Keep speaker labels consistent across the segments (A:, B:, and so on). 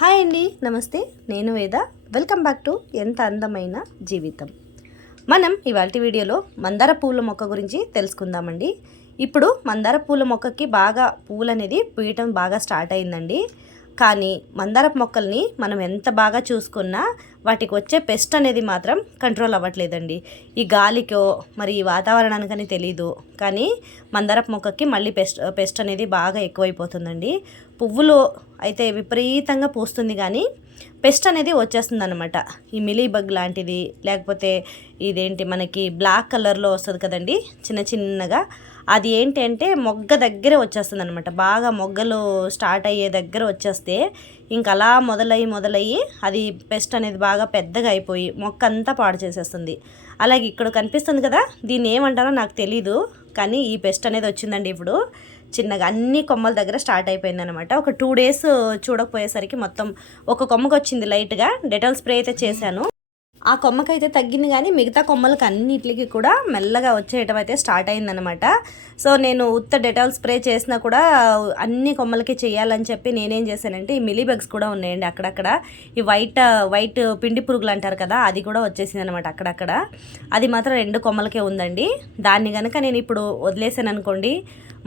A: Hi అండి నమస్తే. నేను వేద. వెల్కమ్ బ్యాక్ టు ఎంత అందమైన జీవితం. మనం ఇవాళ వీడియోలో మందార పూల మొక్క గురించి తెలుసుకుందామండి. ఇప్పుడు మందార పూల మొక్కకి బాగా పూలు అనేది పూయటం బాగా స్టార్ట్ అయిందండి. కానీ మందార మొక్కల్ని మనం ఎంత బాగా చూసుకున్నా వాటికి వచ్చే పెస్ట్ అనేది మాత్రం కంట్రోల్ అవ్వట్లేదండి. ఈ గాలికో మరి ఈ వాతావరణానికని తెలీదు. కానీ మందారపు మొక్కకి మళ్ళీ పెస్ట్ పెస్ట్ అనేది బాగా ఎక్కువైపోతుందండి. పువ్వులు అయితే విపరీతంగా పూస్తుంది కానీ పెస్ట్ అనేది వచ్చేస్తుంది అనమాట ఈ మిలీ బగ్ లాంటిది లేకపోతే ఇదేంటి మనకి బ్లాక్ కలర్లో వస్తుంది కదండి చిన్న చిన్నగా. అది ఏంటి అంటే మొగ్గ దగ్గరే వచ్చేస్తుంది అనమాట బాగా మొగ్గలు స్టార్ట్ అయ్యే దగ్గర వచ్చేస్తే ఇంకా అలా మొదలయ్యి మొదలయ్యి అది పెస్ట్ అనేది బాగా పెద్దగా అయిపోయి మొక్క అంతా పాడు చేసేస్తుంది. అలాగే ఇక్కడ కనిపిస్తుంది కదా దీన్ని ఏమంటారో నాకు తెలీదు కానీ ఈ పెస్ట్ అనేది వచ్చిందండి ఇప్పుడు. చిన్నగా అన్ని కొమ్మల దగ్గర స్టార్ట్ అయిపోయింది అనమాట ఒక టూ డేస్ చూడకపోయేసరికి మొత్తం ఒక కొమ్మకు వచ్చింది లైట్గా డెటాల్ స్ప్రే అయితే చేశాను. ఆ కొమ్మకైతే తగ్గింది కానీ మిగతా కొమ్మలకి అన్నిటికి కూడా మెల్లగా వచ్చేయటం అయితే స్టార్ట్ అయిందనమాట సో నేను ఉత్త డెటాల్ స్ప్రే చేసినా కూడా అన్ని కొమ్మలకి చేయాలని చెప్పి నేనేం చేశానంటే ఈ మిలీ బగ్స్ కూడా ఉన్నాయండి అక్కడక్కడ. ఈ వైట్ వైట్ పిండి పురుగులు అంటారు కదా అది కూడా వచ్చేసింది అనమాట అక్కడక్కడ. అది మాత్రం రెండు కొమ్మలకే ఉందండి. దాన్ని కనుక నేను ఇప్పుడు వదిలేసాను అనుకోండి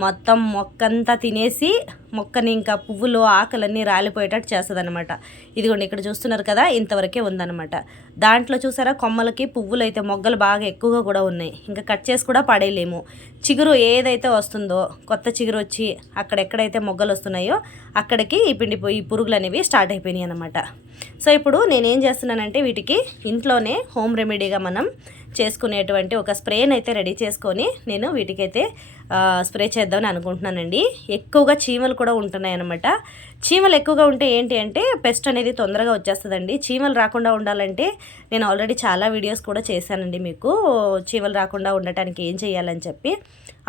A: మొత్తం మొక్కంతా తినేసి మొక్కని ఇంకా పువ్వులు ఆకులన్నీ రాలిపోయేటట్టు చేస్తుంది అనమాట ఇదిగోండి ఇక్కడ చూస్తున్నారు కదా ఇంతవరకే ఉందన్నమాట. దాంట్లో చూసారా కొమ్మలకి పువ్వులు అయితే మొగ్గలు బాగా ఎక్కువగా కూడా ఉన్నాయి. ఇంకా కట్ చేసి కూడా పడేయలేము. చిగురు ఏదైతే వస్తుందో కొత్త చిగురు వచ్చి అక్కడెక్కడైతే మొగ్గలు వస్తున్నాయో అక్కడికి ఈ పిండి ఈ పురుగులు అనేవి స్టార్ట్ అయిపోయినాయి అనమాట సో ఇప్పుడు నేనేం చేస్తున్నానంటే వీటికి ఇంట్లోనే హోమ్ రెమెడీగా మనం చేసుకునేటువంటి ఒక స్ప్రేని అయితే రెడీ చేసుకొని నేను వీటికైతే స్ప్రే చేద్దామని అనుకుంటున్నానండి. ఎక్కువగా చీమలు కూడా ఉంటున్నాయి అనమాట చీమలు ఎక్కువగా ఉంటే ఏంటి అంటే పెస్ట్ అనేది తొందరగా వచ్చేస్తుందండి. చీమలు రాకుండా ఉండాలంటే నేను ఆల్రెడీ చాలా వీడియోస్ కూడా చేశానండి మీకు. చీమలు రాకుండా ఉండటానికి ఏం చేయాలని చెప్పి.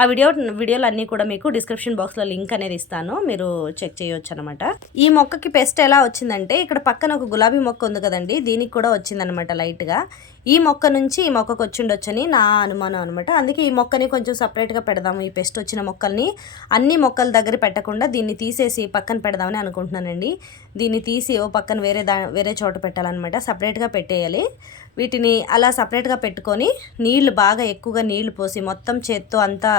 A: ఆ వీడియో వీడియోలు అన్నీ కూడా మీకు డిస్క్రిప్షన్ బాక్స్లో లింక్ అనేది ఇస్తాను. మీరు చెక్ చేయొచ్చు అనమాట ఈ మొక్కకి పెస్ట్ ఎలా వచ్చిందంటే ఇక్కడ పక్కన ఒక గులాబీ మొక్క ఉంది కదండి దీనికి కూడా వచ్చిందనమాట లైట్గా. ఈ మొక్క నుంచి ఈ మొక్కకు వచ్చిండొచ్చని నా అనుమానం అనమాట అందుకే ఈ మొక్కని కొంచెం సపరేట్గా పెడదాము ఈ పెస్ట్ వచ్చిన మొక్కల్ని అన్ని మొక్కల దగ్గర పెట్టకుండా దీన్ని తీసేసి పక్కన పెడదామని అనుకుంటున్నానండి. దీన్ని తీసి ఓ పక్కన వేరే దా వేరే చోట పెట్టాలన్నమాట. సపరేట్గా పెట్టేయాలి. వీటిని అలా సపరేట్గా పెట్టుకొని నీళ్ళు బాగా ఎక్కువగా నీళ్ళు పోసి మొత్తం చేత్తో అంతా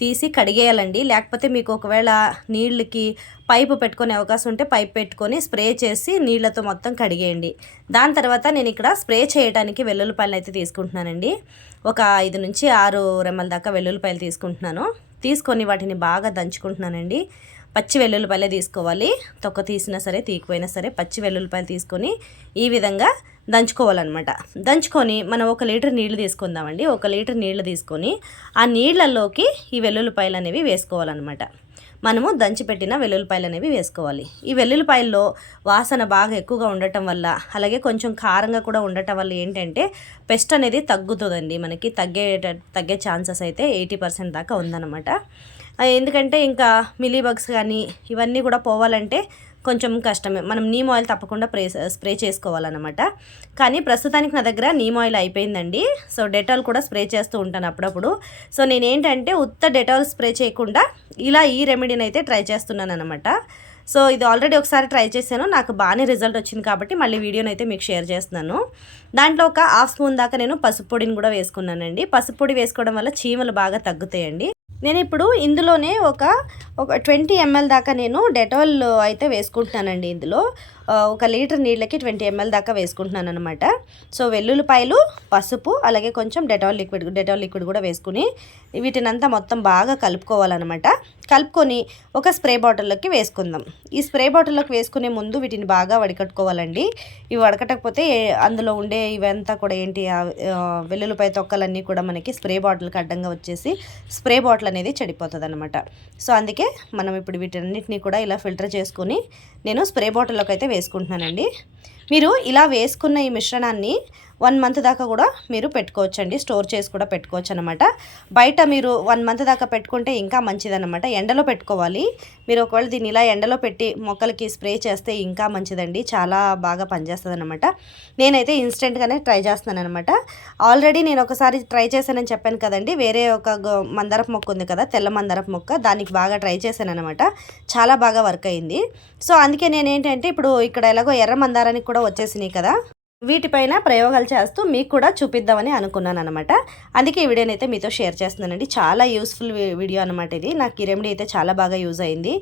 A: తీసి కడిగేయాలండి. లేకపోతే మీకు ఒకవేళ నీళ్ళకి పైపు పెట్టుకునే అవకాశం ఉంటే పైప్ పెట్టుకొని స్ప్రే చేసి నీళ్ళతో మొత్తం కడిగేయండి. దాని తర్వాత నేను ఇక్కడ స్ప్రే చేయడానికి వెల్లుల్లిపాయలు అయితే తీసుకుంటున్నానండి. ఒక ఐదు నుంచి ఆరు రెమ్మల దాకా వెల్లుల్లిపాయలు తీసుకుంటున్నాను. తీసుకొని వాటిని బాగా దంచుకుంటున్నానండి. పచ్చి వెల్లుల్లిపాయలే తీసుకోవాలి. తొక్క తీసినా సరే తీకపోయినా సరే పచ్చి వెల్లుల్లిపాయలు తీసుకొని ఈ విధంగా దంచుకోవాలన్నమాట. దంచుకొని మనం ఒక లీటర్ నీళ్ళు తీసుకుందామండి. ఒక లీటర్ నీళ్ళు తీసుకొని ఆ నీళ్ళల్లోకి ఈ వెల్లుల్లిపాయలు అనేవి వేసుకోవాలన్నమాట. మనము దంచిపెట్టిన వెల్లుల్లిపాయలు అనేవి వేసుకోవాలి. ఈ వెల్లుల్లిపాయల్లో వాసన బాగా ఎక్కువగా ఉండటం వల్ల అలాగే కొంచెం కారంగా కూడా ఉండటం వల్ల ఏంటంటే పెస్ట్ అనేది తగ్గుతుందండి. మనకి తగ్గే తగ్గే ఛాన్సెస్ అయితే ఎయిటీ పర్సెంట్ దాకా ఉందన్నమాట. ఎందుకంటే ఇంకా మిలీబగ్స్ కానీ ఇవన్నీ కూడా పోవాలంటే కొంచెం కష్టమే. మనం నీమ్ ఆయిల్ తప్పకుండా ప్రే స్ప్రే చేసుకోవాలన్నమాట. కానీ ప్రస్తుతానికి నా దగ్గర నీమ్ ఆయిల్ అయిపోయిందండి. సో డెటాల్ కూడా స్ప్రే చేస్తూ ఉంటాను అప్పుడప్పుడు. సో నేనేంటంటే ఉత్త డెటాల్ స్ప్రే చేయకుండా ఇలా ఈ రెమెడీని అయితే ట్రై చేస్తున్నాను అనమాట సో ఇది ఆల్రెడీ ఒకసారి ట్రై చేశాను. నాకు బాగానే రిజల్ట్ వచ్చింది కాబట్టి మళ్ళీ వీడియోని అయితే మీకు షేర్ చేస్తున్నాను. దాంట్లో ఒక హాఫ్ స్పూన్ దాకా నేను పసుపు పొడిని కూడా వేసుకున్నానండి. పసుపు పొడి వేసుకోవడం వల్ల చీమలు బాగా తగ్గుతాయండి. నేను ఇప్పుడు ఇందులోనే ఒక ఒక ట్వంటీ ఎంఎల్ దాకా నేను డెటాల్ అయితే వేసుకుంటున్నానండి ఇందులో. ఒక లీటర్ నీళ్ళకి ట్వంటీ ఎంఎల్ దాకా వేసుకుంటున్నాను అనమాట సో వెల్లుల్లిపాయలు పసుపు అలాగే కొంచెం డెటాల్ లిక్విడ్ డెటాల్ లిక్విడ్ కూడా వేసుకుని వీటినంతా మొత్తం బాగా కలుపుకోవాలన్నమాట. కలుపుకొని ఒక స్ప్రే బాటిల్లోకి వేసుకుందాం. ఈ స్ప్రే బాటిల్లోకి వేసుకునే ముందు వీటిని బాగా వడికట్టుకోవాలండి. ఇవి వడకట్టకపోతే అందులో ఉండే ఇవంతా కూడా ఏంటి వెల్లుల్లిపాయ తొక్కలన్నీ కూడా మనకి స్ప్రే బాటిల్కి అడ్డంగా వచ్చేసి స్ప్రే బాటిల్ అనేది చెడిపోతుంది అనమాట సో అందుకే మనం ఇప్పుడు వీటన్నిటిని కూడా ఇలా ఫిల్టర్ చేసుకొని నేను స్ప్రే బాటిల్లోకి అయితే వేసుకుంటున్నానండి. మీరు ఇలా వేసుకున్న ఈ మిశ్రణాన్ని వన్ మంత్ దాకా కూడా మీరు పెట్టుకోవచ్చండి. స్టోర్ చేసి కూడా పెట్టుకోవచ్చు అనమాట బయట మీరు వన్ మంత్ దాకా పెట్టుకుంటే ఇంకా మంచిదన్నమాట. ఎండలో పెట్టుకోవాలి. మీరు ఒకవేళ దీన్ని ఇలా ఎండలో పెట్టి మొక్కలకి స్ప్రే చేస్తే ఇంకా మంచిదండి. చాలా బాగా పనిచేస్తుంది అనమాట నేనైతే ఇన్స్టెంట్గానే ట్రై చేస్తున్నాను అనమాట ఆల్రెడీ నేను ఒకసారి ట్రై చేశానని చెప్పాను కదండి. వేరే ఒక మందరపు మొక్క ఉంది కదా తెల్ల మందరపు మొక్క. దానికి బాగా ట్రై చేశాను అనమాట చాలా బాగా వర్క్ అయింది. సో అందుకే నేనేంటంటే ఇప్పుడు ఇక్కడ ఎలాగో ఎర్ర మందారానికి కూడా వచ్చేసినాయి కదా? వీటిపైన ప్రయోగాలు చేస్తూ మీకు కూడా చూపిద్దామని అనుకున్నాను అనమాట అందుకే ఈ వీడియోని అయితే మీతో షేర్ చేస్తున్నానండి. చాలా యూస్ఫుల్ వీడియో అనమాట ఇది. నాకు ఈ రెమెడీ అయితే చాలా బాగా యూజ్ అయింది.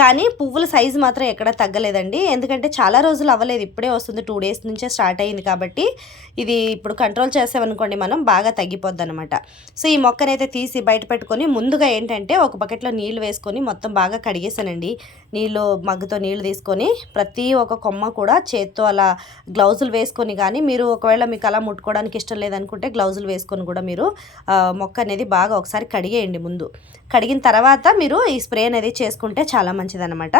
A: కానీ పువ్వుల సైజు మాత్రం ఎక్కడ తగ్గలేదండి. ఎందుకంటే చాలా రోజులు అవ్వలేదు. ఇప్పుడే వస్తుంది. టూ డేస్ నుంచే స్టార్ట్ అయింది కాబట్టి ఇది ఇప్పుడు కంట్రోల్ చేసామనుకోండి మనం బాగా తగ్గిపోద్ది అనమాట సో ఈ మొక్కనైతే తీసి బయట పెట్టుకొని ముందుగా ఏంటంటే ఒక బకెట్లో నీళ్ళు వేసుకొని మొత్తం బాగా కడిగేసానండి నీళ్ళు మగ్గుతో నీళ్ళు తీసుకొని ప్రతి ఒక్క కొమ్మ కూడా చేత్తో అలా గ్లౌజులు వేసుకొని వేసుకొని కానీ మీరు ఒకవేళ మీకు అలా ముట్టుకోవడానికి ఇష్టం లేదనుకుంటే గ్లౌజులు వేసుకొని కూడా మీరు మొక్క అనేది బాగా ఒకసారి కడిగేయండి ముందు. కడిగిన తర్వాత మీరు ఈ స్ప్రే అనేది చేసుకుంటే చాలా మంచిదన్నమాట.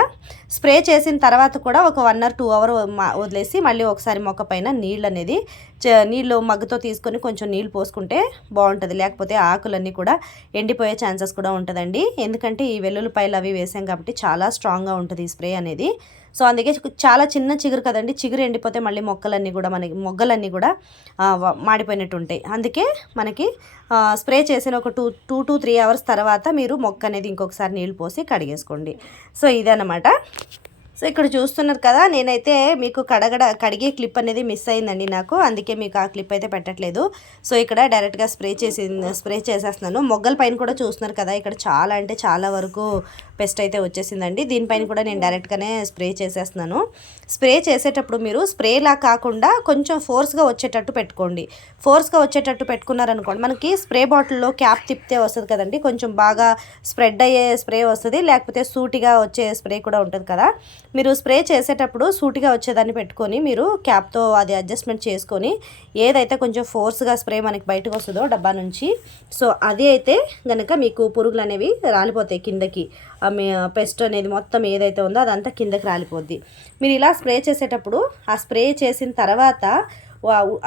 A: స్ప్రే చేసిన తర్వాత కూడా ఒక వన్ అవర్ టూ అవర్ వదిలేసి మళ్ళీ ఒకసారి మొక్క పైన నీళ్ళు అనేది నీళ్ళు మగ్గుతో తీసుకొని కొంచెం నీళ్ళు పోసుకుంటే బాగుంటుంది. లేకపోతే ఆకులన్నీ కూడా ఎండిపోయే ఛాన్సెస్ కూడా ఉంటుందండి. ఎందుకంటే ఈ వెల్లుల్లిపాయలు అవి వేసాం కాబట్టి చాలా స్ట్రాంగ్గా ఉంటుంది ఈ స్ప్రే అనేది. సో అందుకే చాలా చిన్న చిగురు కదండి. చిగురు ఎండిపోతే మళ్ళీ మొక్కలన్నీ కూడా మనకి మొగ్గలన్నీ కూడా మాడిపోయినట్టు ఉంటాయి అందుకే మనకి స్ప్రే చేసిన ఒక two two to three hours తర్వాత మీరు మొక్క అనేది ఇంకొకసారి నీళ్ళు పోసి కడిగేసుకోండి. సో ఇదనమాట అనమాట సో ఇక్కడ చూస్తున్నారు కదా నేనైతే మీకు కడగడ కడిగే క్లిప్ అనేది మిస్ అయిందండి నాకు. అందుకే మీకు ఆ క్లిప్ అయితే పెట్టట్లేదు. సో ఇక్కడ డైరెక్ట్గా స్ప్రే చేసి స్ప్రే చేసేస్తున్నాను. మొగ్గల పైన కూడా చూస్తున్నారు కదా ఇక్కడ చాలా అంటే చాలా వరకు పెస్ట్ అయితే వచ్చేసిందండి. దీనిపైన కూడా నేను డైరెక్ట్గానే స్ప్రే చేసేస్తున్నాను. స్ప్రే చేసేటప్పుడు మీరు స్ప్రేలా కాకుండా కొంచెం ఫోర్స్గా వచ్చేటట్టు పెట్టుకోండి. ఫోర్స్గా వచ్చేటట్టు పెట్టుకున్నారనుకోండి మనకి స్ప్రే బాటిల్లో క్యాప్ తిప్పితే వస్తుంది కదండి. కొంచెం బాగా స్ప్రెడ్ అయ్యే స్ప్రే వస్తుంది లేకపోతే సూటిగా వచ్చే స్ప్రే కూడా ఉంటుంది కదా. మీరు స్ప్రే చేసేటప్పుడు సూటిగా వచ్చేదాన్ని పెట్టుకొని మీరు క్యాప్తో అది అడ్జస్ట్మెంట్ చేసుకొని ఏదైతే కొంచెం ఫోర్స్గా స్ప్రే మనకి బయటకు వస్తుందో డబ్బా నుంచి. సో అది అయితే కనుక మీకు పురుగులు అనేవి రాలిపోతాయి కిందకి. పెస్ట్ అనేది మొత్తం ఏదైతే ఉందో అదంతా కిందకి రాలిపోద్ది. మీరు ఇలా స్ప్రే చేసేటప్పుడు ఆ స్ప్రే చేసిన తర్వాత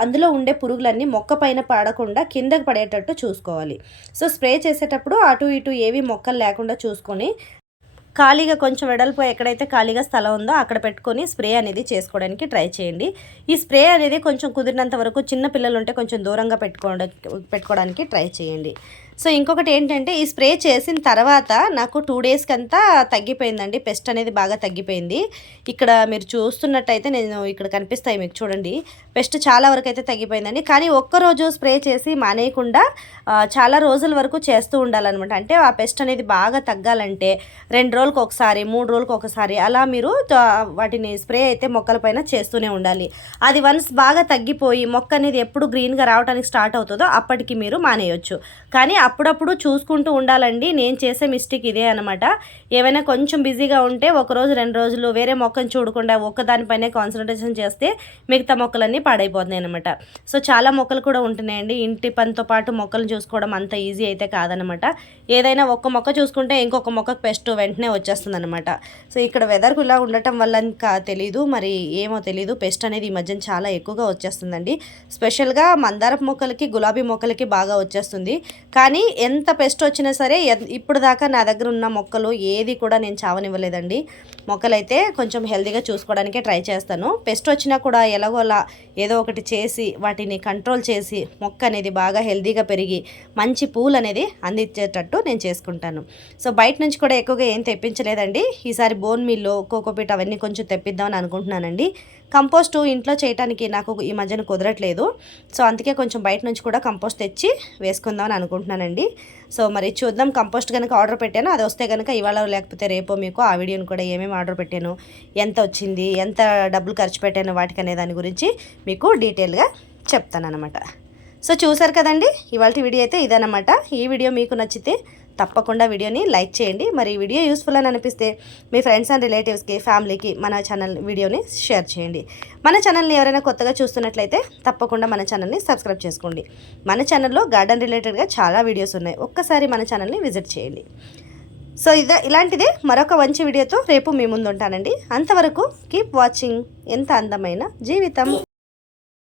A: అందులో ఉండే పురుగులన్నీ మొక్క పైన పడకుండా కిందకి పడేటట్టు చూసుకోవాలి. సో స్ప్రే చేసేటప్పుడు అటు ఇటు ఏవి మొక్కలు లేకుండా చూసుకొని ఖాళీగా కొంచెం వెడల్పు ఎక్కడైతే ఖాళీగా స్థలం ఉందో అక్కడ పెట్టుకొని స్ప్రే అనేది చేసుకోవడానికి ట్రై చేయండి. ఈ స్ప్రే అనేది కొంచెం కుదిరినంత వరకు చిన్న పిల్లలు ఉంటే కొంచెం దూరంగా పెట్టుకోవడానికి పెట్టుకోవడానికి ట్రై చేయండి. సో ఇంకొకటి ఏంటంటే ఈ స్ప్రే చేసిన తర్వాత నాకు టూ డేస్కి అంతా తగ్గిపోయిందండి. పెస్ట్ అనేది బాగా తగ్గిపోయింది. ఇక్కడ మీరు చూస్తున్నట్టయితే నేను ఇక్కడ కనిపిస్తాయి మీకు చూడండి. పెస్ట్ చాలా వరకు అయితే తగ్గిపోయిందండి. కానీ ఒక్కరోజు స్ప్రే చేసి మానేయకుండా చాలా రోజుల వరకు చేస్తూ ఉండాలన్నమాట. అంటే ఆ పెస్ట్ అనేది బాగా తగ్గాలంటే రెండు రోజులకు ఒకసారి మూడు రోజులకు ఒకసారి అలా మీరు వాటిని స్ప్రే అయితే మొక్కలపైన చేస్తూనే ఉండాలి. అది వన్స్ బాగా తగ్గిపోయి మొక్క అనేది ఎప్పుడు గ్రీన్గా రావడానికి స్టార్ట్ అవుతుందో అప్పటికి మీరు మానేయొచ్చు. కానీ అప్పుడప్పుడు చూసుకుంటూ ఉండాలండి. నేను చేసే మిస్టేక్ ఇదే అనమాట ఏమైనా కొంచెం బిజీగా ఉంటే ఒక రోజు రెండు రోజులు వేరే మొక్కను చూడకుండా ఒక్కదానిపైనే కాన్సన్ట్రేషన్ చేస్తే మిగతా మొక్కలన్నీ పాడైపోతున్నాయి అనమాట సో చాలా మొక్కలు కూడా ఉంటున్నాయండి. ఇంటి పనితో పాటు మొక్కలు చూసుకోవడం అంత ఈజీ అయితే కాదనమాట ఏదైనా ఒక్క మొక్క చూసుకుంటే ఇంకొక మొక్కకు పెస్ట్ వెంటనే వచ్చేస్తుంది అనమాట సో ఇక్కడ వెదర్ ఇలా ఉండటం వల్ల ఇంకా తెలీదు. మరి ఏమో తెలీదు. పెస్ట్ అనేది ఈ మధ్యన చాలా ఎక్కువగా వచ్చేస్తుందండి. స్పెషల్గా మందారపు మొక్కలకి గులాబీ మొక్కలకి బాగా వచ్చేస్తుంది. కానీ కానీ ఎంత పెస్ట్ వచ్చినా సరే ఇప్పుడు దాకా నా దగ్గర ఉన్న మొక్కలు ఏది కూడా నేను చావనివ్వలేదండి. మొక్కలైతే కొంచెం హెల్తీగా చూసుకోవడానికే ట్రై చేస్తాను. పెస్ట్ వచ్చినా కూడా ఎలాగోలా ఏదో ఒకటి చేసి వాటిని కంట్రోల్ చేసి మొక్క అనేది బాగా హెల్తీగా పెరిగి మంచి పూలు అనేది అందించేటట్టు నేను చేసుకుంటాను. సో బయట నుంచి కూడా ఎక్కువగా ఏం తెప్పించలేదండి. ఈసారి బోన్ మిల్లు కోకోపీట్ అవన్నీ కొంచెం తెప్పిద్దామని అనుకుంటున్నానండి. కంపోస్ట్ ఇంట్లో చేయడానికి నాకు ఈ మధ్యన కుదరట్లేదు. సో అందుకే కొంచెం బయట నుంచి కూడా కంపోస్ట్ తెచ్చి వేసుకుందామని అనుకుంటున్నానండి. సో మరి చూద్దాం కంపోస్ట్ కనుక ఆర్డర్ పెట్టాను అది వస్తే కనుక ఇవాళ లేకపోతే రేపో మీకు ఆ వీడియోని కూడా ఏమేమి ఆర్డర్ పెట్టాను ఎంత వచ్చింది ఎంత డబ్బులు ఖర్చు పెట్టాను వాటికి అనే దాని గురించి మీకు డీటెయిల్గా చెప్తాను అనమాట సో చూసారు కదండి ఇవాళ వీడియో అయితే ఇదనమాట ఈ వీడియో మీకు నచ్చితే తప్పకుండా వీడియోని లైక్ చేయండి. మరి ఈ వీడియో యూస్ఫుల్ అని అనిపిస్తే మీ ఫ్రెండ్స్ అండ్ రిలేటివ్స్కి ఫ్యామిలీకి మన ఛానల్ వీడియోని షేర్ చేయండి. మన ఛానల్ని ఎవరైనా కొత్తగా చూస్తున్నట్లయితే తప్పకుండా మన ఛానల్ని సబ్స్క్రైబ్ చేసుకోండి. మన ఛానల్లో గార్డెన్ రిలేటెడ్గా చాలా వీడియోస్ ఉన్నాయి. ఒక్కసారి మన ఛానల్ని విజిట్ చేయండి. సో ఇద ఇలాంటిదే మరొక మంచి వీడియోతో రేపు మీ ముందు ఉంటానండి అంతవరకు కీప్ వాచింగ్ ఎంత అందమైన జీవితం.